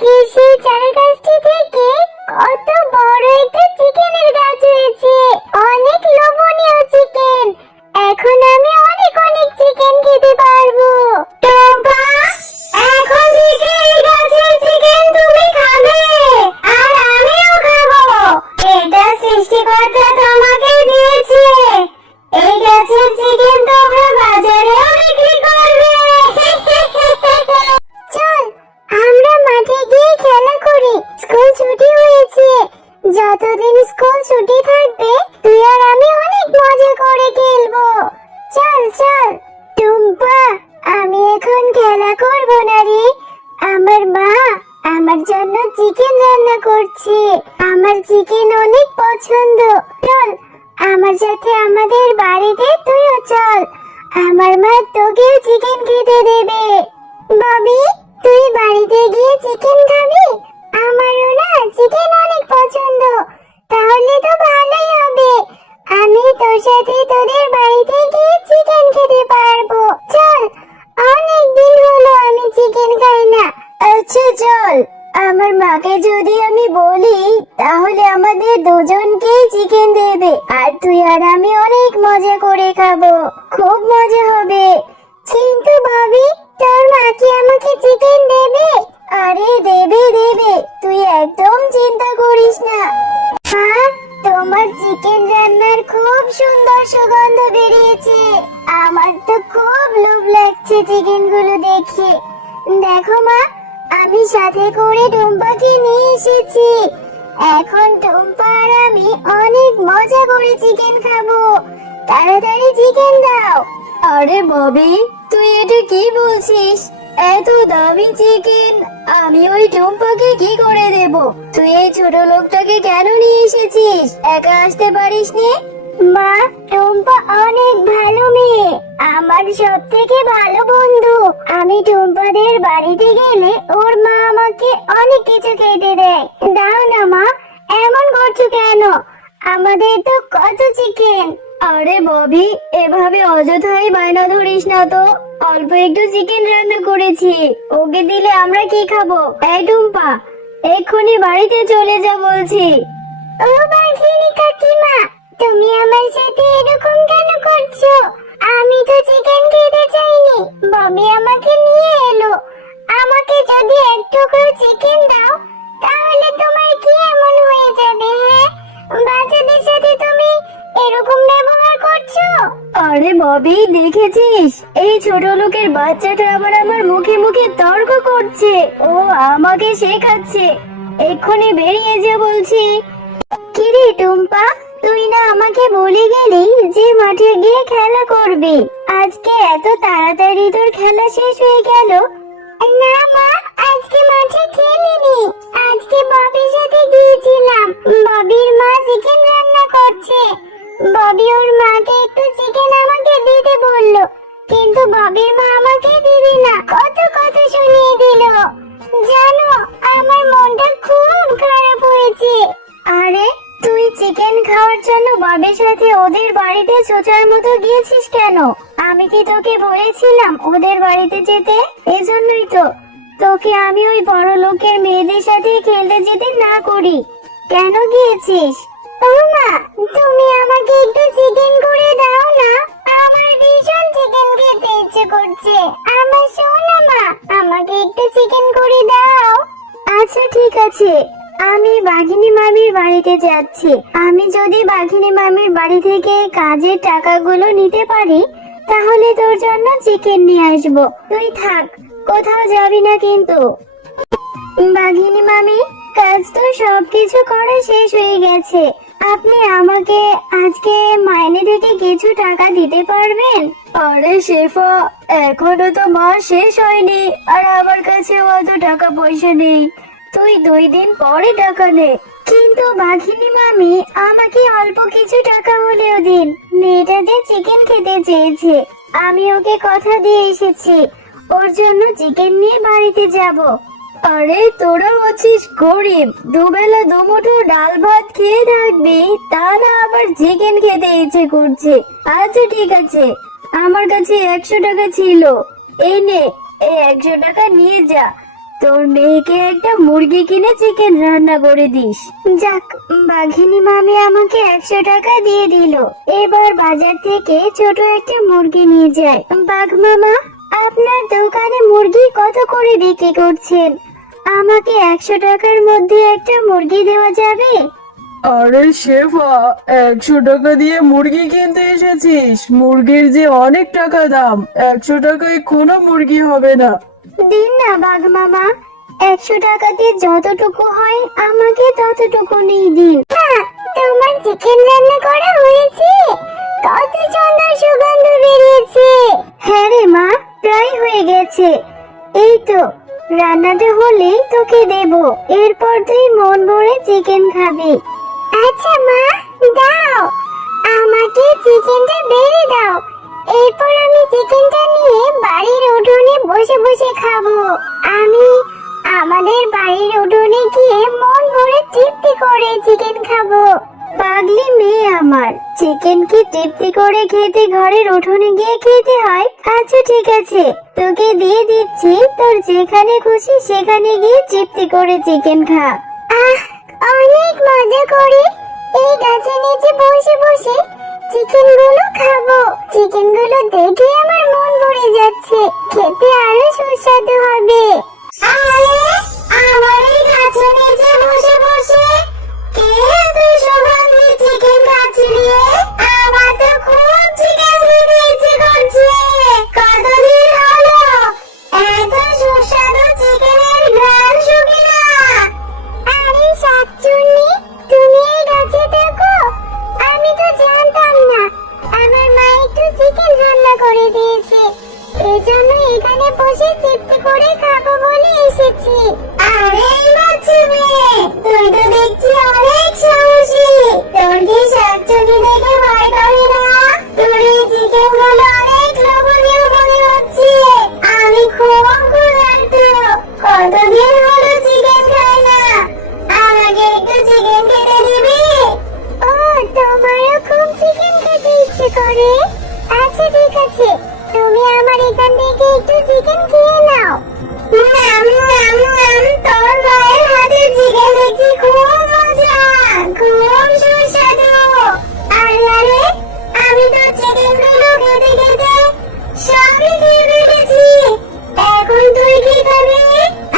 কালকে সেই চারা গাছটি থেকে কত বড় একটা চিকেনের গাছ হয়েছে। অনেক লোভনীয় চিকেন। এখন আমি অনেক অনেক চিকেন খেতে পারবো। টম্পা, এখন থেকে এই গাছের চিকেন তুমি খাবে, আর আমিও খাবো। এটা সৃষ্টিকর্তা তোমাকে দিয়েছে। এই গাছের চিকেন তোমরা বাজারেও বিক্রি করবে। চল আমরা মাঠে গিয়ে খেলা করি। স্কুল ছুটি হয়েছে। যতদিন স্কুল ছুটি থাকবে তুই আর আমি অনেক মজা করে খেলবো। চল চল। টুম্পা, আমি এখন খেলা করব না রে। আমার মা আমার জন্য চিকেন রান্না করছে। আমার চিকেন অনেক পছন্দ। চল আমার সাথে আমাদের বাড়িতে তুইও চল। আমার মা তোকে চিকেন খেতে দেবে। ববি, তুই বাড়িতে গিয়ে চিকেন খাবি? আমারও না চিকেন অনেক পছন্দ। তাহলে তো ভালোই হবে। আমি তোর সাথে তোদের বাড়িতে গিয়ে চিকেন খেতে পারবো। চল, অনেক দিন হলো আমি চিকেন খাই না। আচ্ছা চল। আমার মাকে যদি আমি বলি তাহলে আমাদের দুজনকেই চিকেন দেবে, আর তুই আর আমি অনেক মজা করে খাবো। খুব মজা হবে। কিন্তু ভাবি, তোর মা কি আমাকে চিকেন দেবে? আরে দেবে দেবে, তুই একদম চিন্তা করিস না। মা, তোমার চিকেন রান্নার খুব সুন্দর সুগন্ধ বেরিয়েছে। আমার তো খুব লোভ লাগছে চিকেন গুলো দেখে। দেখো মা, আমি সাথে করে টুম্পাকে নিয়ে এসেছি। এখন টুম্পা আর আমি অনেক মজা করে চিকেন খাবো। তাড়াতাড়ি চিকেন দাও। আরে ববি, তুই এটা কি বলছিস? এত দামি চিকেন আমি ওই টুম্পাকে কি করে দেব? তুই এই ছোট লোকটাকে কেন নিয়ে এসেছিস? একা আসতে পারিসনি? মা, টুম্পা অনেক ভালো মেয়ে, আমার সব থেকে ভালো বন্ধু। আমি টুম্পাদের বাড়িতে গেলে ওর মা আমাকে অনেক কিছু খেতে দেয়। দাও না মা, এমন করছো কেন? আমাদের তো কত চিকেন। আরে ববি, এভাবে অযথাই বায়না ধরিস না তো। অল্প একটু চিকেন রান্না করেছি, ওকে দিলে আমরা কি খাবো? এই টুম্পা, এক্ষুনি বাড়িতে চলে যা বলছি। ও বাঘিনী কাকিমা, তুমি আমার সাথে এরকম কেন করছো? আমি তো চিকেন খেতে চাইনি, ববি আমাকে নিয়ে এলো। আমাকে যদি এক টুকরো চিকেন দাও তাহলে তোমার কি এমন হয়ে যাবে? হ্যাঁ, বাচ্চাদের সাথে তুমি এরকম ব্যবহার করছো? আরে ববি, দেখেছিস এই ছোট লোকের বাচ্চাটা আবার আমার মুখে মুখে তর্ক করছে। ও আমাকে শেখাচ্ছে। এক্ষুনি বেরিয়ে যা বলছি। কিরে টুম্পা, তুই না আমাকে বলে গেলি যে মাঠে গিয়ে খেলা করবি। আজকে এত তাড়াতাড়ি তোর খেলা শেষ হয়ে গেল? না মা, আজকে মাঠে খেলিনি। আজকে ববির সাথে গিয়েছিলাম। ববির মা চিকেন রান্না করছে। ববি ওর মাকে একটু চিকেন আমাকে দিতে বললো, কিন্তু ববির মা আমাকে দিবে না। কত কথা শুনিয়ে দিল। জানো, আমার মনটা খুব খারাপ হয়েছে। আরে তুই চিকেন খাওয়ার জন্য ববির সাথে ওদের বাড়িতে চোচার মতো গিয়েছিস কেন? আমি কি তোকে বলেছিলাম ওদের বাড়িতে যেতে? এজন্যই তো তোকে আমি ওই বড় লোকের মেয়েদের সাথে খেলতে যেতে না করি। কেন গিয়েছিস? ও মা, তুমি আমাকে একটু চিকেন করে দাও না। আমার ভীষণ চিকেন খেতে ইচ্ছে করছে। আমার সোনা মা, আমাকে একটু চিকেন করে দাও। আচ্ছা ঠিক আছে, আমি বাঘিনী মামির বাড়িতে যাচ্ছি। আমি যদি বাঘিনী মামির বাড়ি থেকে কাজের টাকাগুলো নিতে পারি তাহলে তোর জন্য চিকেন নিয়ে আসবো। তুই থাক, কোথাও যাবি না কিন্তু। বাঘিনী মামি, কাজ তো সবকিছু করা শেষ হয়ে গেছে। আপনি আমাকে আজকে মাইনে থেকে কিছু টাকা দিতে পারবেন? আরে শেফা, এখনো তো মাস শেষ হয়নি, আর আমার কাছেও অত টাকা পয়সা নেই। তুই 2 দিন পরে টাকা নে। কিন্তু বাঘিনী মামি, আমাকে অল্প কিছু টাকা হলেও দিন। মেয়েটা যে চিকেন খেতে চেয়েছে, আমি ওকে কথা দিয়ে এসেছি ওর জন্য চিকেন নিয়ে বাড়িতে যাব। আরে তোরা হচ্ছিস গরিব, দুবেলা দুমুঠো ডাল ভাত খেয়ে থাকবি, তা না আবার চিকেন খেতে ইচ্ছে করছে। আচ্ছা ঠিক আছে, আমার কাছে 100 টাকা ছিল, এই নে, এই 100 টাকা নিয়ে যা। তোর মেয়েকে একটা মুরগি কিনে চিকেন রান্না করে দিস। যাক, বাঘিনী মামি আমাকে 100 টাকা দিয়ে দিল। এবার বাজার থেকে ছোট একটা মুরগি নিয়ে যায়। বাঘ মামা, আপনার দোকানে মুরগি কত করে বিক্রি করছেন? আমাকে 100 টাকার মধ্যে একটা মুরগি দেওয়া যাবে? আরে শেফা, 100 টাকা দিয়ে মুরগি কিনতে এসেছিস? মুরগির যে অনেক টাকা দাম, 100 টাকায় কোনো মুরগি হবে না। দিন না বাঘ মামা, 100 টাকাতে যতটুকু হয় আমাকে ততটুকুনি দিন। তোমার চিকেন রান্না করা হয়েছে? কত সুন্দর সুগন্ধ বেরিয়েছে। হ্যাঁ রে মা, প্রায় হয়ে গেছে। এই তো রান্নাটা হলেই তোকে দেব, এরপর তুই মন ভরে চিকেন খাবি। আচ্ছা মা, দাও আমাকে চিকেনটা বেড়ে দাও। এরপর আমি চিকেনটা নিয়ে বাড়ির উঠোনে বসে বসে খাবো। আমি আমাদের বাড়ির উঠোনে গিয়ে মন ভরে তৃপ্তি করে চিকেন খাবো। পাগলি মেয়ে আমার, চিকেন কি তৃপ্তি করে খেতে ঘরের উঠোনে গিয়ে খেতে হয়? আচ্ছা ঠিক আছে, তোকে দিয়ে দিচ্ছি, তোর যেখানে খুশি সেখানে গিয়ে তৃপ্তি করে চিকেন খা। আহ, অনেক মজা করে এই গাছের নিচে বসে বসে চিকেন গুলো খাবো। চিকেন গুলো দেখে আমার মন ভরে যাচ্ছে, খেতে আরো সুস্বাদু হবে। আরে, আমার এই গাছের নিচে বসে বসে কে এত সুগন্ধি চিকেন খাচ্ছে রে? আমার তো খুব চিকেন খেতে ইচ্ছে করছে। কতদিন হলো এত সুস্বাদু চিকেনের ঘ্রাণ শুকি না। আরে শাকচুন্নি, তুমি এই গাছে থাকো? আমি তো জানতাম না। আমার মা একটু চিকেন রান্না করে দিয়েছে, এজন্য এখানে বসে তৃপ্তি করে খাবো বলে এসেছি। আরে বাচ্চা মেয়ে, তুই তো দেখছি অনেক সাহসী। তোর কি শাকচুন্নি দেখে ভয় করে না? তোর এই চিকেন গুলো অনেক লোভনীয় মনে হচ্ছে। আমি খুব ক্ষুধার্ত, কতদিন হলো চিকেন খাই না। আমাকে একটু চিকেন খেতে দিবি? ও, তোমারও খুব চিকেন খেতে ইচ্ছে করে? আচ্ছা ঠিক আছে, তুমি আমার এখান থেকে একটু চিকেন খেয়ে নাও। নাম নাম নাম, তোর মায়ের হাতের চিকেন দেখছি খুব মজা, খুব সুস্বাদু। আরে আরে, আমি তো চিকেন গুলো খেতে খেতে সবই খেয়ে ফেলেছি। এখন তুই কি খাবি?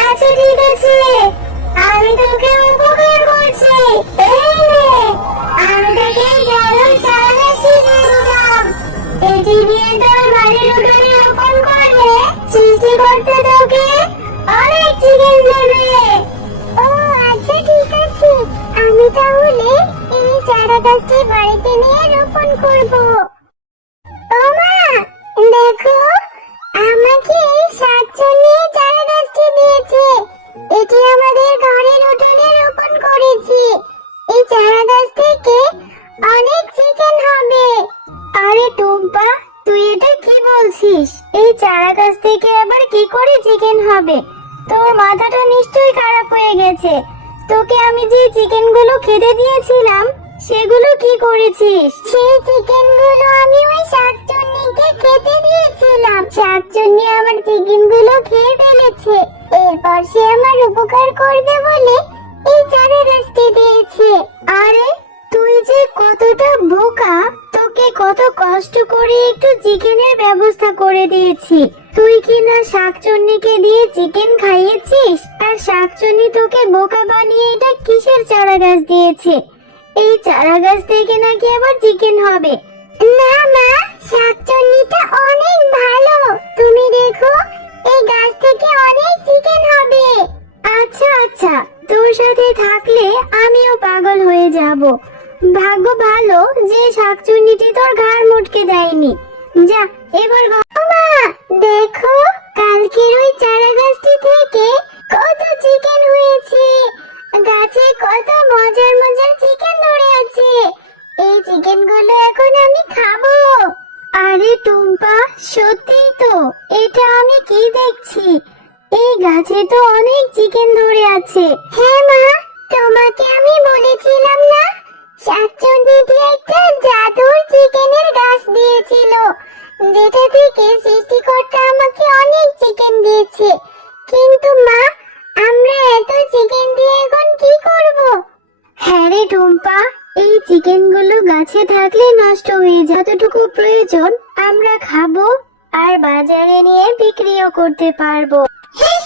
আচ্ছা ঠিক আছে, আমি তোকে উপকার করছি। এই নে, আমি তোকে জলের চারাগাছটি দিয়ে দিলাম। এটি দিয়ে তোর বাড়ির উঠোনে রোপণ করলে সৃষ্টিকর্তা তোকে অনেক চিকেন দেবে। ও আচ্ছা ঠিক আছে, আমি তাহলে এই চারাগাছটি বাড়িতে নিয়ে রোপণ করব। ও মা, দেখো, আমাকে এই শাকচুন্নি চারাগাছটি দিয়েছে। এটি আমাদের ঘরের উঠোনে রোপণ করেছি। এই চারাগাছ থেকে অনেক চিকেন হবে। আরে টুম্পা, তুই এটা কি বলছিস? এই চারা গাছ থেকে আবার কি করে চিকেন হবে? তোর মাথাটা নিশ্চয়ই খারাপ হয়ে গেছে। তোকে আমি যে চিকেন গুলো খেতে দিয়েছিলাম সেগুলো কি করেছিস? সেই চিকেন গুলো আমি ওই শাকচুন্নিকে খেতে দিয়েছিলাম। শাকচুন্নি আমার চিকেন গুলো খেয়ে ফেলেছে। এরপর সে আমার উপকার করবে বলে এই চারাগাছটি দিয়েছে। আরে তুই যে কতটা বোকা, তোকে কত কষ্ট করে একটু চিকেনের ব্যবস্থা করে দিয়েছি, তুই কি না শাকচুন্নিকে দিয়ে চিকেন খাইয়েছিস? আর শাকচুন্নি তোকে বোকা বানিয়ে এটা কিসের চারা গাছ দিয়েছে? এই চারা গাছ থেকে নাকি আবার চিকেন হবে? না মা, শাকচুন্নিটা অনেক ভালো। তুমি দেখো, এই গাছ থেকে অনেক চিকেন হবে। আচ্ছা আচ্ছা, তোর সাথে থাকলে আমিও পাগল হয়ে যাব। ভাগ্য ভালো যে শাকচুন্নিটি তোর ঘাড় মুটকে দেয়নি। যা এবার মা, দেখো, কালকের ওই চারাগাছটি থেকে কত চিকেন হয়েছে। গাছে কত মজার মজার চিকেন ধরে আছে। এই চিকেন গুলো এখন আমি খাবো। আরে টুম্পা, সত্যিই তো, এটা আমি কি দেখছি? এই গাছে তো অনেক চিকেন ধরে আছে। হ্যাঁ মা, তোমাকে আমি বলেছিলাম না, শাকচুন্নিটি একটা জাদুর চিকেনের গাছ দিয়েছিল, যেটা থেকে সৃষ্টিকর্তা আমাকে অনেক চিকেন দিয়েছে। কিন্তু মা, চিকেনগুলো গাছে থাকলে নষ্ট হয়ে যায়, যতটুকু প্রয়োজন আমরা খাবো আর বাজারে নিয়ে বিক্রিও করতে পারবো। হ্যাঁ